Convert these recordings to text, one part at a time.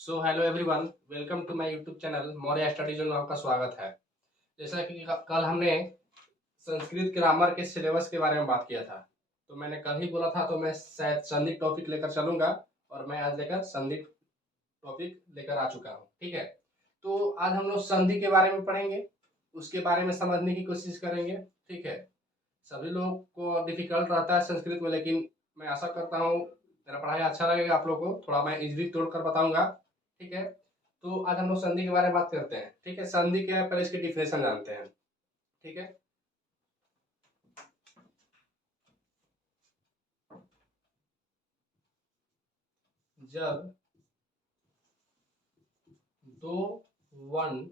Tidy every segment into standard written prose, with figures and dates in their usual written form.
So hello everyone, welcome to my YouTube channel Maurya study zone में आपका स्वागत है। जैसा कि कल हमने संस्कृत ग्रामर के सिलेबस के बारे में बात किया था, तो मैंने कल ही बोला था, तो मैं शायद संधि टॉपिक लेकर चलूंगा और मैं आज लेकर संधि टॉपिक लेकर आ चुका हूँ। ठीक है, तो आज हम लोग संधि के बारे में पढ़ेंगे, उसके बारे में समझने की कोशिश करेंगे। ठीक है, सभी लोगों को डिफिकल्ट रहता है संस्कृत में, लेकिन मैं आशा करता हूँ मेरा पढ़ाई अच्छा लगेगा आप लोगों को, थोड़ा मैं इजीली तोड़ कर बताऊंगा। ठीक है, तो आज हम लोग संधि के बारे में बात करते हैं। ठीक है, संधि क्या है, पहले इसकी डिफिनेशन जानते हैं। ठीक है, जब दो वर्ण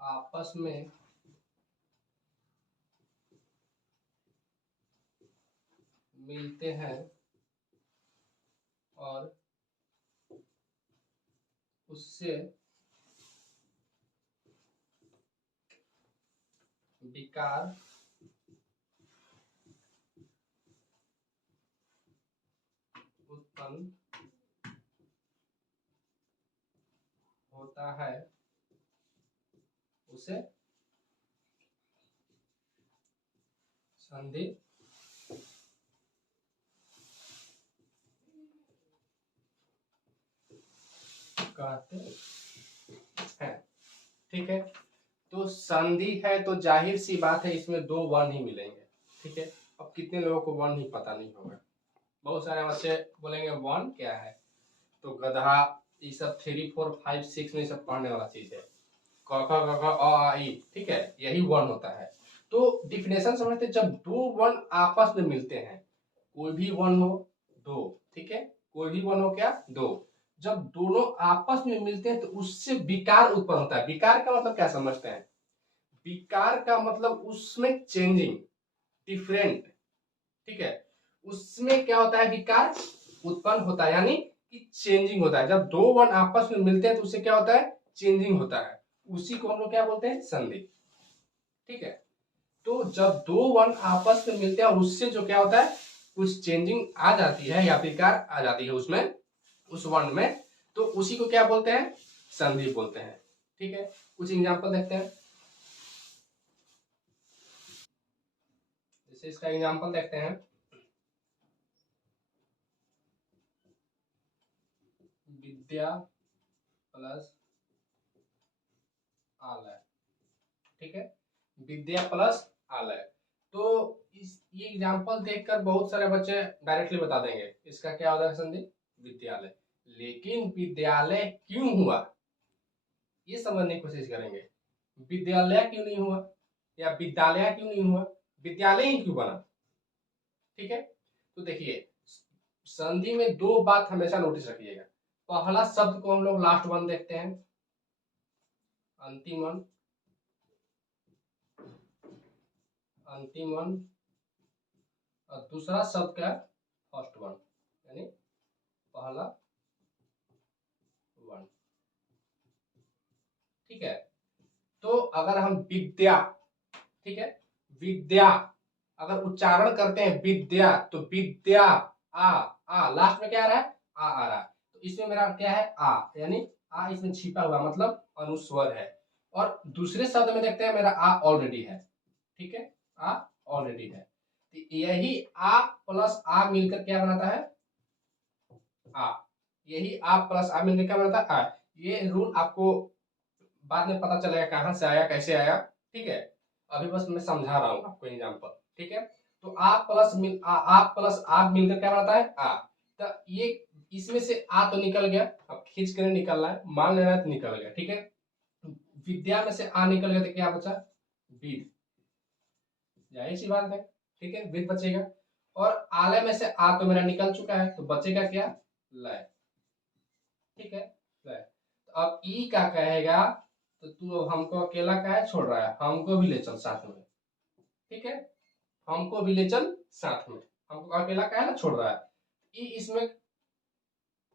आपस में मिलते हैं और उससे विकार उत्पन्न होता है, उसे संधि कहते हैं। ठीक है, तो संधि है तो जाहिर सी बात है इसमें दो वर्ण ही मिलेंगे। ठीक है, अब कितने लोगों को वर्ण ही पता नहीं होगा। बहुत सारे बच्चे बोलेंगे वर्ण क्या है, तो गधा, ये सब 3, 4, 5, 6 में सब पढ़ने वाला चीज है। क ख ग घ अ आ ई, ठीक है, यही वर्ण होता है। तो डिफिनेशन समझते, जब दो वर्ण आपस में मिलते हैं, कोई भी वर्ण हो, दो, ठीक है, कोई भी वर्ण हो, क्या, दो, जब दोनों आपस में मिलते हैं तो उससे विकार उत्पन्न होता है। विकार का मतलब क्या समझते हैं? विकार का मतलब उसमें चेंजिंग, डिफरेंट। ठीक है, उसमें क्या होता है, विकार उत्पन्न होता है, यानी कि चेंजिंग होता है। जब दो वर्ण आपस में मिलते हैं तो उससे क्या होता है, चेंजिंग होता है। उसी को हम लोग क्या बोलते हैं, संधि। ठीक है, तो जब दो वर्ण आपस में मिलते हैं और उससे जो क्या होता है, कुछ चेंजिंग आ जाती है या विकार आ जाती है उसमें, उस वर्ण में, तो उसी को क्या बोलते हैं, संधि बोलते हैं। ठीक है, कुछ एग्जांपल देखते हैं। जैसे इसका एग्जांपल देखते हैं, विद्या प्लस आलय। ठीक है, विद्या प्लस आलय। तो इस ये एग्जांपल देखकर बहुत सारे बच्चे डायरेक्टली बता देंगे इसका क्या होता है, संधि, विद्यालय। लेकिन विद्यालय क्यों हुआ, ये समझने की कोशिश करेंगे। विद्यालय क्यों नहीं हुआ या विद्यालय क्यों नहीं हुआ, विद्यालय ही क्यों बना? ठीक है, तो देखिए, संधि में दो बात हमेशा नोटिस रखिएगा। पहला शब्द को हम लोग लास्ट वन देखते हैं, अंतिम वन, अंतिम वन, और दूसरा शब्द का फर्स्ट वन, यानी पहला वन। ठीक है, तो अगर हम विद्या, ठीक है, विद्या अगर उच्चारण करते हैं विद्या, तो विद्या, आ लास्ट में क्या आ रहा है, आ रहा है, तो इसमें मेरा क्या है, आ, यानी आ इसमें छिपा हुआ, मतलब अनुस्वर है। और दूसरे शब्द में देखते हैं, मेरा आ ऑलरेडी है। ठीक है, आ ऑलरेडी है, तो यही आ प्लस आ मिलकर क्या बनाता है, आ, यही आ प्लस आ मिलकर क्या बनाता है, आ। ये रूल आपको बाद में पता चलेगा कहाँ से आया, कैसे आया। ठीक है, अभी बस मैं समझा रहा हूँ आपको एग्जांपल। ठीक है, तो आप प्लस आप मिलकर क्या बनाता है, आ। तो ये इसमें से आ तो निकल गया, अब खींच कर निकलना है, मान लेना है तो निकल गया। ठीक है, विद्या में से आ निकल गया तो क्या बचा, विद, जाहिर सी बात है। ठीक है, विद बचेगा। और आलय में से आ तो मेरा निकल चुका है, तो बचेगा क्या, लय। ठीक है, लय। तो अब ई का कहेगा, तो तू अब हमको अकेला काहे छोड़ रहा है, हमको भी ले चल साथ में। ठीक है, हमको भी ले चल साथ में, हमको अकेला काहे ना छोड़ रहा है, ई इसमें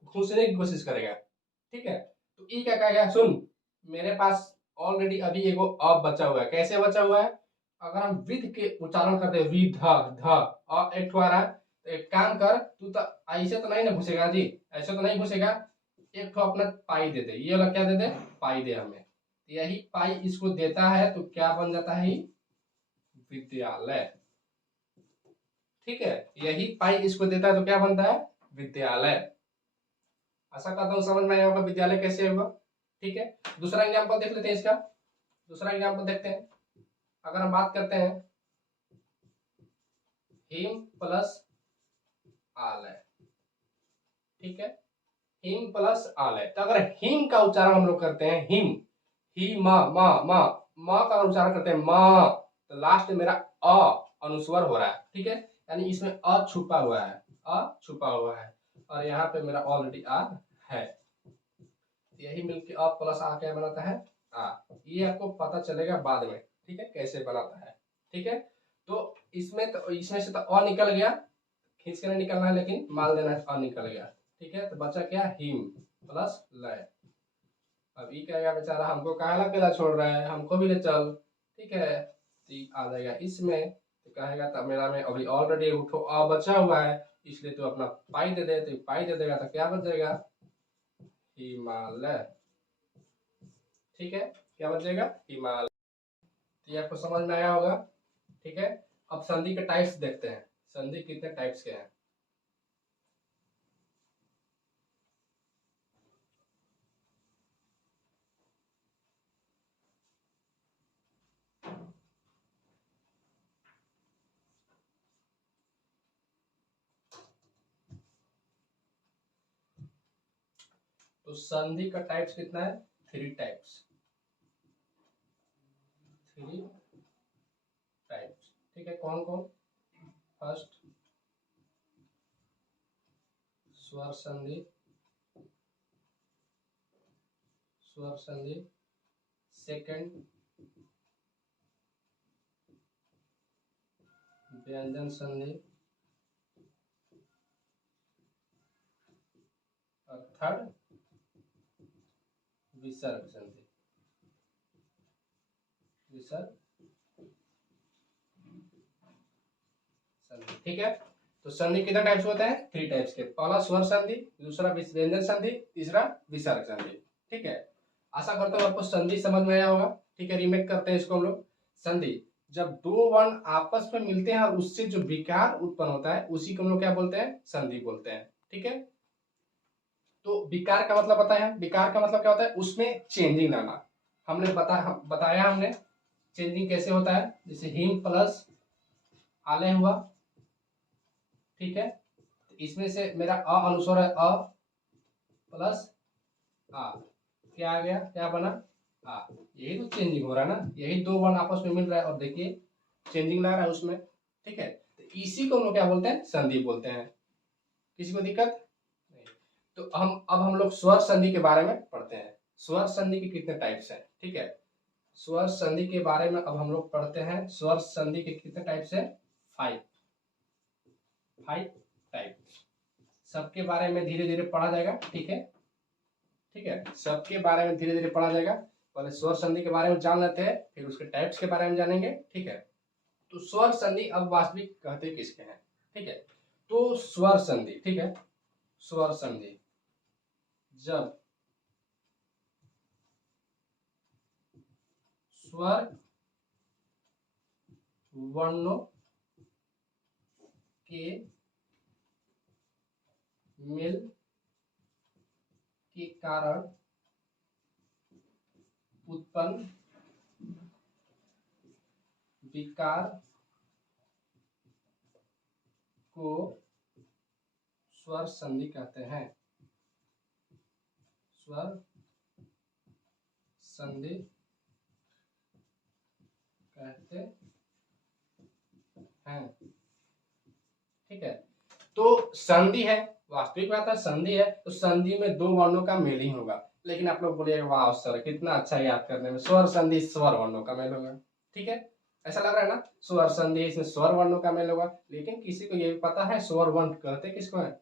घुसने की कोशिश करेगा। ठीक है, तो ई क्या कहेगा, सुन, मेरे पास ऑलरेडी अभी एगो अब बचा हुआ है। कैसे बचा हुआ है, अगर हम विद के उच्चारण करते हैं, विध ध ध, एक ठो आ रहा है, तो एक काम कर, तू तो ऐसे तो नहीं ना घुसेगा जी, ऐसे तो नहीं घुसेगा, एक ठो अपना पाई दे दे, ये वाला क्या दे दे, पाई दे हमें। तो यही पाई इसको देता है तो क्या बन जाता है, विद्यालय। ठीक है, यही पाई इसको देता है तो क्या बनता है, विद्यालय। आशा करता हूँ समझ में आया होगा विद्यालय कैसे होगा। ठीक है, दूसरा एग्जाम्पल देख लेते हैं इसका। दूसरा एग्जाम्पल देखते हैं। अगर हम बात करते हैं हिम प्लस आलय, ठीक है, हिम प्लस आलय। तो अगर हिम का उच्चारण हम लोग करते हैं, हिम, ही मा मा मा, मा का उच्चारण करते हैं मा, तो लास्ट में मेरा अ अनुस्वर हो रहा है। ठीक है, यानी इसमें अ छुपा हुआ है, अ छुपा हुआ है, और यहाँ पे मेरा ऑलरेडी आ है। यही मिलके अ प्लस आ क्या बनाता है, आ। ये आपको पता चलेगा बाद में, ठीक है, कैसे बनाता है। ठीक है, तो इसमें से तो अ निकल गया, खींच के नहीं निकलना है, लेकिन मान लेना है अ निकल गया। ठीक है, तो बचा क्या, हिम प्लस लय। अब ये कहेगा बेचारा हमको काहे अकेला छोड़ रहा है, हमको भी ले चल। ठीक है, तो ये आ जाएगा इसमें, तो कहेगा तब मेरा में अभी ऑलरेडी उठो अ बचा हुआ है, इसलिए तो अपना पाई दे दे, तो पाई दे देगा तो क्या बचेगा, हिमालय। ठीक है, क्या बचेगा, हिमालय। तो ये आपको समझ में आया होगा। ठीक है, अब संधि के टाइप्स देखते हैं, संधि कितने टाइप्स के हैं। तो संधि का टाइप्स कितना है, 3 टाइप्स, 3 टाइप्स। ठीक है, कौन कौन, फर्स्ट स्वर संधि, स्वर संधि, सेकंड व्यंजन संधि, और थर्ड विसर्ग संधि, विसर्ग संधि। ठीक है, तो संधि कितने टाइप्स होते हैं, 3 टाइप्स के। पहला स्वर संधि, दूसरा व्यंजन संधि, तीसरा विसर्ग संधि। ठीक है, आशा करता हूँ आपको संधि समझ में आया होगा। ठीक है, रिमेक करते हैं इसको हम लोग। संधि, जब 2 वर्ण आपस में मिलते हैं और उससे जो विकार उत्पन्न होता है उसी को हम लोग क्या बोलते हैं, संधि बोलते हैं। ठीक है, तो विकार का मतलब बताया, विकार का मतलब क्या होता है, उसमें चेंजिंग लाना। हमने बताया हमने चेंजिंग कैसे होता है, जैसे हिम प्लस आलय हुआ। ठीक है, इसमें से मेरा अ अनुस्वर है, अ प्लस आ, क्या आ गया, क्या बना, आ। यही तो चेंजिंग हो रहा है ना, यही 2 वर्ण आपस में मिल रहा है और देखिए चेंजिंग ला रहा है उसमें। ठीक है, तो इसी को हम लोग क्या बोलते हैं, संधि बोलते हैं। किसी को दिक्कत नहीं। तो हम लोग स्वर संधि के बारे में पढ़ते हैं। स्वर संधि के कितने टाइप्स हैं। ठीक है, स्वर संधि के बारे में अब हम लोग पढ़ते हैं। स्वर संधि के कितने टाइप्स है, 5 टाइप। सबके बारे में धीरे धीरे पढ़ा जाएगा। ठीक है, ठीक है, सबके बारे में धीरे धीरे पढ़ा जाएगा। पहले स्वर संधि के बारे में जान लेते हैं, फिर उसके टाइप्स के बारे में जानेंगे। ठीक है, तो स्वर संधि अब वास्तविक कहते किसके हैं। ठीक है, तो स्वर संधि, ठीक है, स्वर संधि जब स्वर वर्णों के मिल के कारण उत्पन्न विकार को स्वर संधि कहते हैं। स्वर संधि कहते हैं। ठीक है, तो संधि है, वास्तविक बात है संधि है, तो संधि में 2 वर्णों का मेल ही होगा। लेकिन आप लोग बोलिएगा वाह सर कितना अच्छा याद करने में, स्वर संधि स्वर वर्णों का मेल होगा। ठीक है, ऐसा लग रहा है ना, स्वर संधि इसमें स्वर वर्णों का मेल होगा। लेकिन किसी को ये भी पता है स्वर वर्ण कहते किसको है,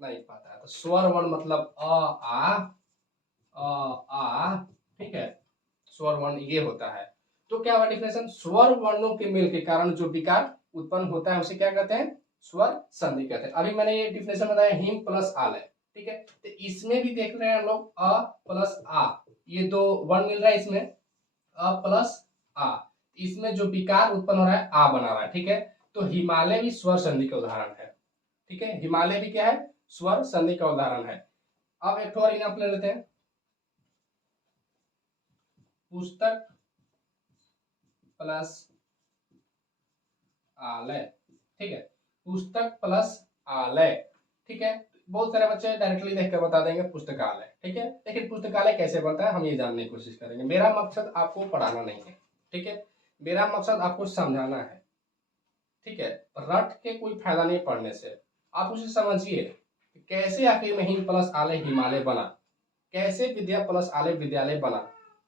नहीं पता है। तो स्वर वर्ण मतलब आ। ठीक है, स्वर वर्ण ये होता है। तो क्या हुआ डिफिनेशन, स्वर वर्णों के मेल के कारण जो विकार उत्पन्न होता है उसे क्या कहते हैं, स्वर संधि कहते हैं। अभी मैंने ये डिफिनेशन बताया हिम प्लस आलय, ठीक है। तो इसमें भी देख रहे हैं हम लोग अ प्लस आ, ये दो वर्ड मिल रहा है इसमें, अ प्लस आ, इसमें जो विकार उत्पन्न हो रहा है आ बना रहा है, ठीक है। तो हिमालय भी स्वर संधि का उदाहरण है, ठीक है। हिमालय भी क्या है, स्वर संधि का उदाहरण है। अब एक और इनाम ले लेते हैं, पुस्तक प्लस आलय, ठीक है। पुस्तक प्लस आलय, ठीक है। बहुत सारे बच्चे डायरेक्टली देखकर बता देंगे पुस्तकालय, ठीक है। लेकिन पुस्तकालय कैसे बनता है हम ये जानने की कोशिश करेंगे। मेरा मकसद आपको पढ़ाना नहीं है, ठीक है। मेरा मकसद आपको समझाना है, ठीक है। रट के कोई फायदा नहीं पढ़ने से, आप उसे समझिए कैसे आखिर में हिम प्लस आलय हिमालय बना, कैसे विद्या प्लस आलय विद्यालय बना,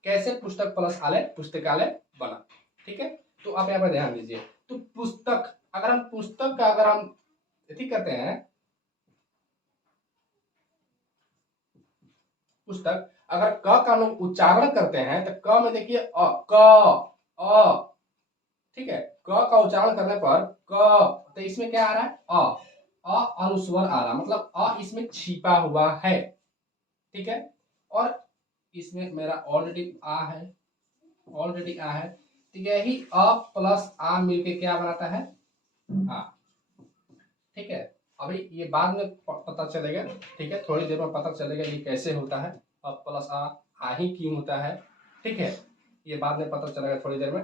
कैसे पुस्तक प्लस आलय पुस्तकालय बना, ठीक है। तो आप यहाँ पर ध्यान दीजिए। तो पुस्तक, अगर हम पुस्तक का अगर हम ठीक करते हैं, पुस्तक अगर क का लोग उच्चारण करते हैं तो क में देखिए अ, क अ, ठीक है। क का उच्चारण करने पर क, तो इसमें क्या आ रहा है अ अनुस्वर आ रहा, मतलब अ इसमें छिपा हुआ है, ठीक है। और इसमें मेरा ऑलरेडी आ है, ऑलरेडी आ है, तो यही अ प्लस आ मिलके क्या बनाता है आ, ठीक है। अभी ये बाद में पता चलेगा, ठीक है। थोड़ी देर में पता चलेगा ये कैसे होता है, अ प्लस आ ही क्यों होता है, ठीक है। ये बाद में पता चलेगा थोड़ी देर में।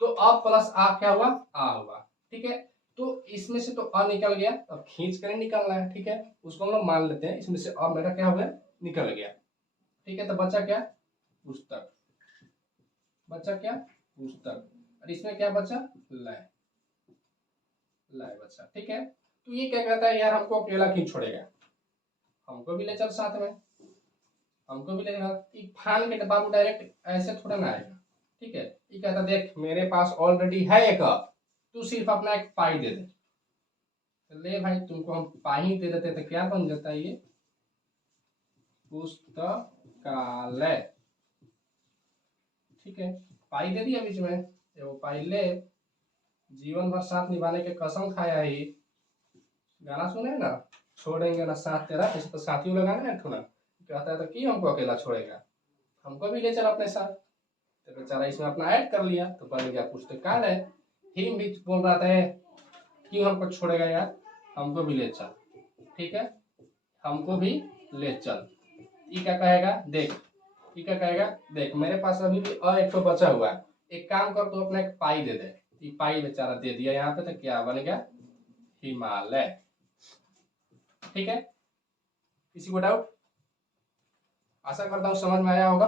तो अ प्लस आ क्या हुआ, आ हुआ, ठीक है। तो इसमें से तो अ निकल गया, अब खींच कर निकलना है, ठीक है। उसको हम लोग मान लेते हैं, इसमें से अ मेरा क्या हुआ, निकल गया, ठीक है। तो बचा क्या, पुस्तक, बचा क्या पुस्तक, और इसमें क्या बचा लय, लय बचा, ठीक है। तो ये क्या कहता है यार हमको अकेला क्यों छोड़ेगा, हमको भी ले चल साथ में, हमको भी ले चल। फान के बाबू डायरेक्ट ऐसे थोड़ा ना आएगा, ठीक है। ये कहता देख मेरे पास ऑलरेडी है एक, तू सिर्फ अपना एक पाई दे दे, ले भाई तुमको हम पाई दे देते तो क्या बन जाता है ये पुस्तकालय, ठीक है। पाई दे दिया बीच में, वो पाई ले, जीवन भर साथ निभाने के कसम खाया ही, गाना सुने ना, छोड़ेंगे ना साथ तेरा, इस तो साथियों लगाना है ठुना, कहता है तो कि हमको अकेला छोड़ेगा, हमको भी ले चल अपने साथ। तो बेचारा इसमें अपना ऐड कर लिया तो बन गया पुस्तकालय। हिम भी बोल रहा था क्यों हमको छोड़ेगा यार, हमको भी ले चल, ठीक है, हमको भी ले चल। ये क्या कहेगा देख, ये क्या कहेगा देख मेरे पास अभी भी एक तो बचा हुआ है, एक काम कर तू अपना एक पाई दे दे, ये पाई बेचारा दे दिया यहाँ पे, तो क्या बन गया हिमालय, ठीक है। किसी को डाउट, आशा करता हूँ समझ में आया होगा,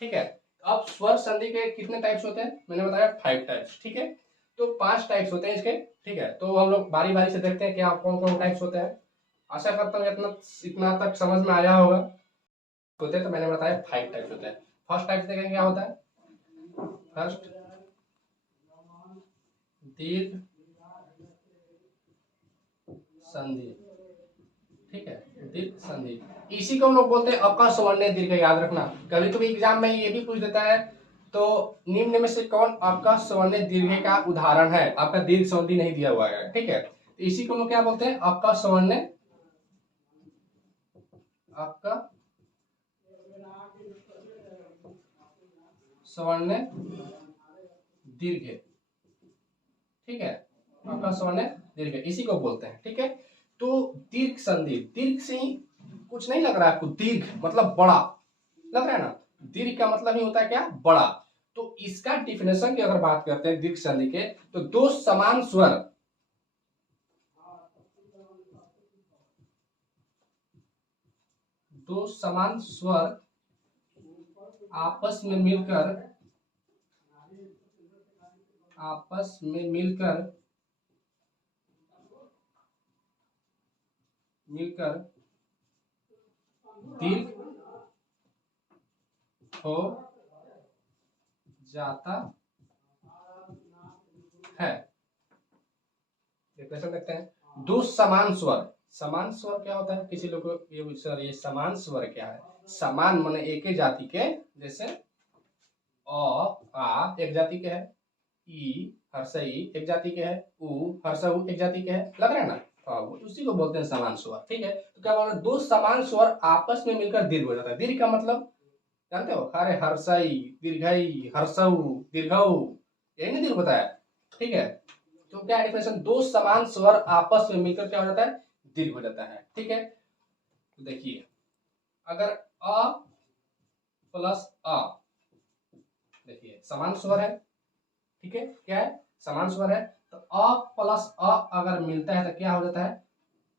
ठीक है। अब स्वर संधि के कितने टाइप्स होते हैं, मैंने बताया 5 टाइप्स, ठीक है। तो 5 टाइप्स होते हैं इसके, ठीक है। तो हम लोग बारी बारी से देखते हैं कि आप कौन कौन टाइप्स होते हैं। आशा करता हूँ इतना तक समझ में आया होगा। होते हैं तो मैंने बताया 5 टाइप्स होते हैं। फर्स्ट टाइप देखेंगे क्या होता है, फर्स्ट दीर्घ संधि, ठीक है, दीर्घ संधि, इसी को हम लोग बोलते हैं अकस्वर्णीय दीर्घ। याद रखना कभी कभी एग्जाम में ये भी पूछ देता है, तो निम्न में से कौन अकस्वर्णीय दीर्घ का उदाहरण है, आपका दीर्घ संधि नहीं दिया हुआ है, ठीक है। तो इसी को हम लोग क्या बोलते हैं अकस्वर्णीय, आपका स्वर्ण दीर्घ, ठीक है, आपका स्वर्ण दीर्घ इसी को बोलते हैं, ठीक है। तो दीर्घ संधि, दीर्घ से ही कुछ नहीं लग रहा है आपको, दीर्घ मतलब बड़ा लग रहा है ना, दीर्घ का मतलब ही होता है क्या बड़ा। तो इसका डिफिनेशन की अगर बात करते हैं दीर्घ संधि के, तो दो समान स्वर, दो समान स्वर आपस में मिलकर, आपस में मिलकर मिलकर दीर्घ हो जाता है। डेफिनेशन देखते हैं, दो समान स्वर, समान स्वर क्या होता है, किसी लोग को ये सर ये समान स्वर क्या है, समान माने एक ही जाति के, जैसे अ आ एक जाति के है, ई हर्षई एक जाति के है, उ हर्षऊ एक जाति के है, लग रहा है ना। हाँ, उसी को बोलते हैं समान स्वर। ठीक है, तो क्या बोल रहे हैं, दो समान स्वर आपस में मिलकर दीर्घ हो जाता है। दीर्घ का मतलब जानते हो, अरे हर्षई दीर्घई हर्षऊ दीर्घऊ, यही ना दीर्घ होता है। ठीक है, तो क्या डिफिनेशन, दो समान स्वर आपस में मिलकर क्या हो जाता है, दीर्घ हो जाता है। ठीक है, तो देखिए अगर अ प्लस अ, देखिए समान स्वर है। ठीक है, क्या है, समान स्वर है, तो अ प्लस अ अगर मिलता है तो क्या हो जाता है,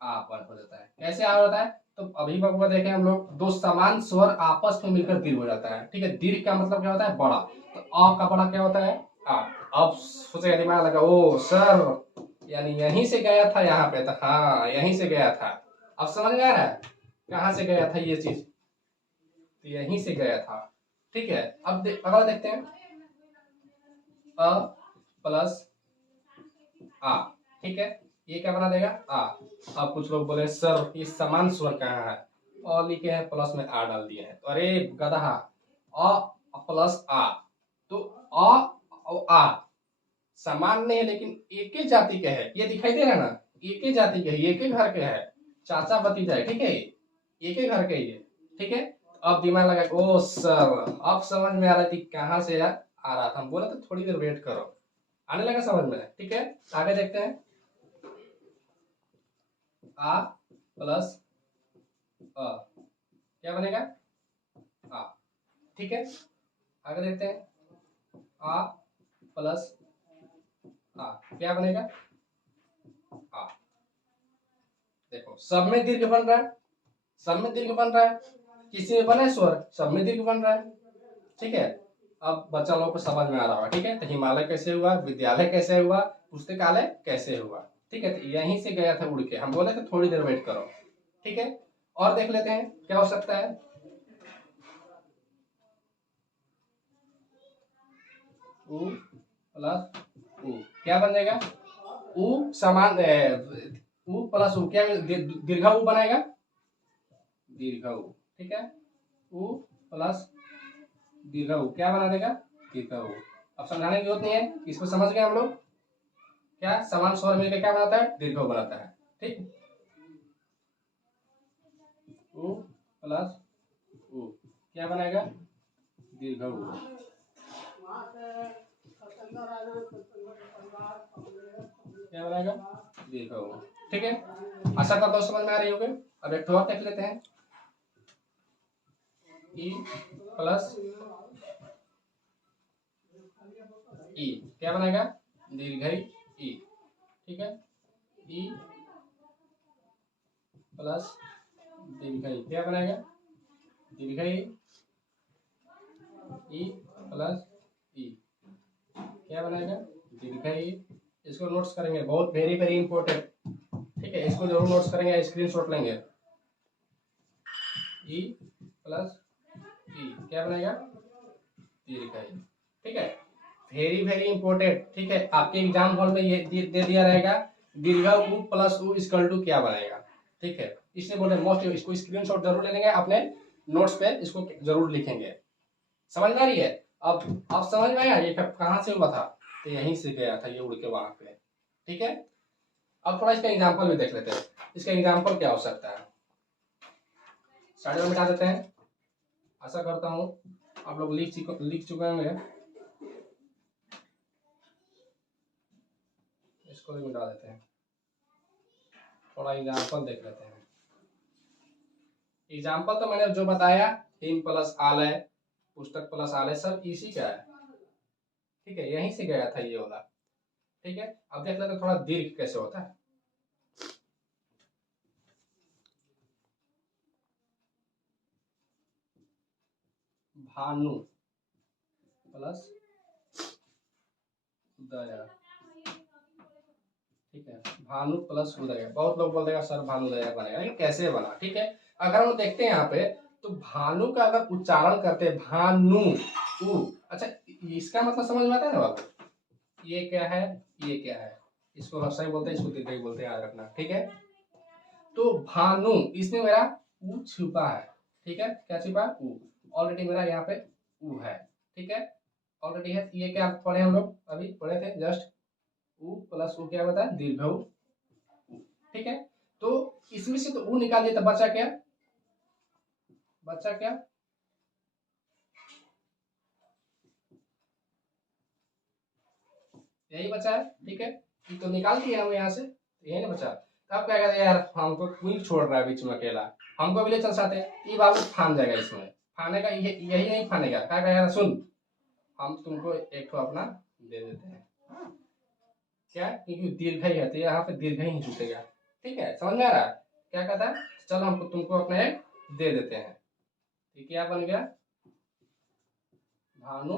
आ पर हो जाता है। कैसे आ होता है, तो अभी बबुआ देखें हम लोग, दो समान स्वर आपस में मिलकर दीर्घ हो जाता है। ठीक है, दीर्घ का मतलब क्या होता है, बड़ा, तो अ का बड़ा क्या होता है, आ। अब सोचेगा दिमाग लगा, ओ सर यानी यहीं से गया था यहाँ पे, तो हाँ यहीं से गया था। अब समझ में आ रहा है कहाँ से गया था ये चीज, तो यहीं से गया था। ठीक है, अब अगला देखते हैं, अ प्लस आ। ठीक है, ये क्या बना देगा, आ। अब कुछ लोग बोले सर ये समान स्वर कहाँ है, अ लिखे हैं प्लस में आ डाल दिए हैं, तो अरे गधा, अ प्लस आ, तो अ और आ समान नहीं है लेकिन एक ही जाति के है, ये दिखाई दे रहा है ना, एक ही जाति के है, एक ही घर के है, चाचा भतीजा है। ठीक है, एक ही घर के ये। ठीक है, अब दिमाग लगा, ओ सर अब समझ में आ रहा थी कहाँ से आ रहा था, हम बोला तो थोड़ी देर वेट करो, आने लगा समझ में। ठीक है, आगे देखते हैं, आ प्लस अ क्या बनेगा, आ। ठीक है, आगे देखते हैं, आ प्लस आ क्या बनेगा, आ। देखो सब में दीर्घ बन रहा है, सब में दीर्घ बन रहा है, किसी में बना है स्वर, सब में दीर्घ बन रहा है। ठीक है, अब बच्चा लोग को समझ में आ रहा होगा। ठीक है, तो हिमालय कैसे हुआ, विद्यालय कैसे हुआ, पुस्तकालय कैसे हुआ। ठीक है, तो यहीं से गया था उड़ के, हम बोले थे थोड़ी देर वेट करो। ठीक है, और देख लेते हैं क्या हो सकता है, उ प्लस उ क्या बन जाएगा, उ समान उ प्लस उ क्या दीर्घ उ बनाएगा, दीर्घ उ। ठीक है, उ प्लस दीर्घ उ क्या बना देगा, दीर्घ उ। अब समझाने की जरूरत नहीं है, इसको समझ गए हम लोग, क्या समान स्वर मिलकर क्या बनाता है, दीर्घ उ बनाता है। ठीक, उ प्लस उ क्या बनाएगा, दीर्घ उ। क्या बनाएगा, दीर्घ उ। ठीक है, आशा करता हूँ समझ में आ रही होगी। अब एक और देख लेते हैं, ई प्लस ई क्या बनाएगा, दीर्घई ई। ठीक है, ई प्लस दीर्घई क्या बनाएगा, दीर्घई ई प्लस ई क्या बनाएगा, दीर्घई। इसको नोट्स करेंगे, बहुत वेरी वेरी इंपॉर्टेंट। ठीक है, इसको जरूर नोट्स करेंगे, स्क्रीनशॉट लेंगे। ई प्लस ई क्या बनेगा, दीर्घई। ठीक है, वेरी वेरी इंपॉर्टेंट। ठीक है, आपके एग्जाम हॉल में ये दे दिया रहेगा, दीर्घ उ प्लस उ इक्वल टू क्या बनेगा। ठीक है, इसलिए बोलते हैं मोस्ट, इसको स्क्रीनशॉट जरूर ले लेंगे, अपने नोट्स पे इसको जरूर लिखेंगे। समझ में आ रही है, अब समझ में आया ये कहाँ से हुआ था, तो यहीं से गया था ये उड़ के वहां पे। ठीक है, अब थोड़ा इसका एग्जाम्पल भी देख लेते हैं, इसका एग्जाम्पल क्या हो सकता है। साइड में मिटा देते हैं, आशा करता हूँ आप लोग लिख चुके होंगे, इसको भी मिटा देते हैं, थोड़ा एग्जाम्पल देख लेते हैं। एग्जाम्पल तो मैंने जो बताया, हिम प्लस आलय, पुस्तक प्लस आलय, सब इसी का है। ठीक है, यहीं से गया था ये वाला। ठीक है, अब देख लेते हैं थोड़ा दीर्घ कैसे होता है। भानु प्लस उदय। ठीक है, भानु प्लस उदय, बहुत लोग बोल देगा सर भानुदय बनेगा, लेकिन कैसे बना। ठीक है, अगर हम देखते हैं यहाँ पे, तो भानु का अगर उच्चारण करते हैं भानु उ, अच्छा इसका मतलब समझ में आता है ना बाबू, ये क्या है, ये क्या है, इसको हर्षई बोलते हैं, इसको दीर्घई बोलते हैं, याद रखना। ठीक है, तो भानु इसमें मेरा उ छुपा है। ठीक है, क्या छुपा है, उ, ऑलरेडी मेरा यहाँ पे उ है। ठीक है, ऑलरेडी है, ये क्या पढ़े हम लोग, अभी पढ़े थे जस्ट, उ प्लस उ क्या बताया, दीर्घ उ। ठीक है, तो इसमें से तो उ निकाल दिया, तो बचा क्या, बचा क्या, यही बचा है। ठीक है, ये तो निकाल दिया हम यहाँ से, यही ना बचा। अब क्या कहते हैं यार, हमको क्यों छोड़ रहा है बीच में अकेला, हमको भी ले चल साथे, ये बाबू फान जाएगा इसमें, फाने का यही नहीं फानेगा, क्या कहेगा, सुन हम तुमको एक तो अपना दे देते हैं, क्या, क्योंकि दीर्घ ही है तो यहाँ पे दीर्घ ही जुटेगा। ठीक है, समझ में आ रहा है, क्या कहता है, चलो हमको तुमको अपना एक दे देते हैं। ठीक, क्या बन गया, भानु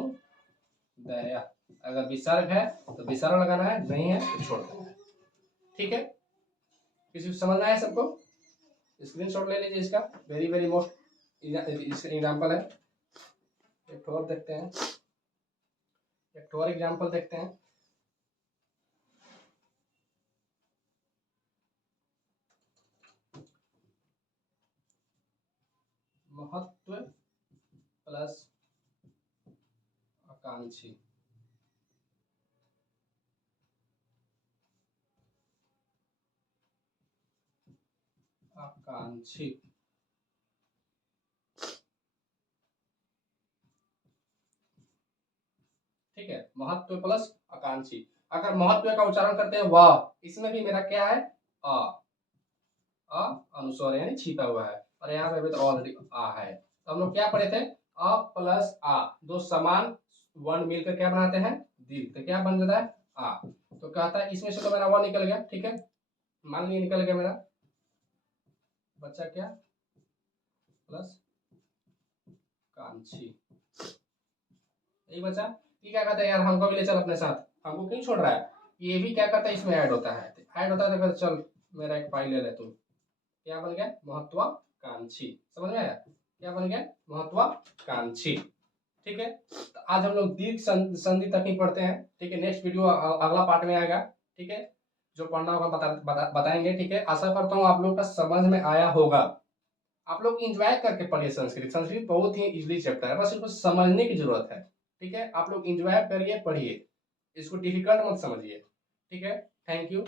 दया। अगर विसर्ग है तो विसर्ग लगाना है, नहीं है तो छोड़ देना है। ठीक है, किसी को समझ में आया सबको, स्क्रीनशॉट ले लीजिए इसका, वेरी वेरी मोस्ट एग्जाम्पल है। एक और देखते हैं, एक और एग्जाम्पल देखते हैं। महत्व प्लस आकांक्षी। आकांक्षी, ठीक है, महत्व प्लस आकांक्षी। अगर महत्व का उच्चारण करते हैं वह, इसमें भी मेरा क्या है, अ, अनुस्वर यानी छिपा हुआ है, और यहाँ पे भी तो ऑलरेडी आ है। तो हम लोग क्या पढ़े थे, अ प्लस आ, दो समान वर्ण मिलकर क्या बनाते हैं, दीर्घ, तो क्या बन जाता है, आ। तो कहता है इसमें से तो मेरा वह निकल गया। ठीक है, मान लीजिए निकल गया मेरा, बच्चा क्या, प्लस कांची, यही बचा। ये क्या कहता है यार, हमको भी ले चल अपने साथ, हमको क्यों छोड़ रहा है, ये भी क्या करता है, इसमें ऐड होता है, ऐड होता है तो फिर चल मेरा एक पाई ले ले तू। क्या बन गया, महत्वाकांक्षी। समझ में आया, क्या बन गया, महत्वाकांक्षी। ठीक है, तो आज हम लोग दीर्घ संधि तक ही पढ़ते हैं। ठीक है, नेक्स्ट वीडियो अगला पार्ट में आएगा। ठीक है, जो पढ़ना होगा बताएंगे। ठीक है, आशा करता हूँ आप लोग का समझ में आया होगा। आप लोग इंजॉय करके पढ़िए संस्कृत, संस्कृत बहुत ही इजीली चैप्टर है, बस इसको समझने की जरूरत है। ठीक है, आप लोग इंजॉय करिए, पढ़िए, इसको डिफिकल्ट मत समझिए। ठीक है, थैंक यू।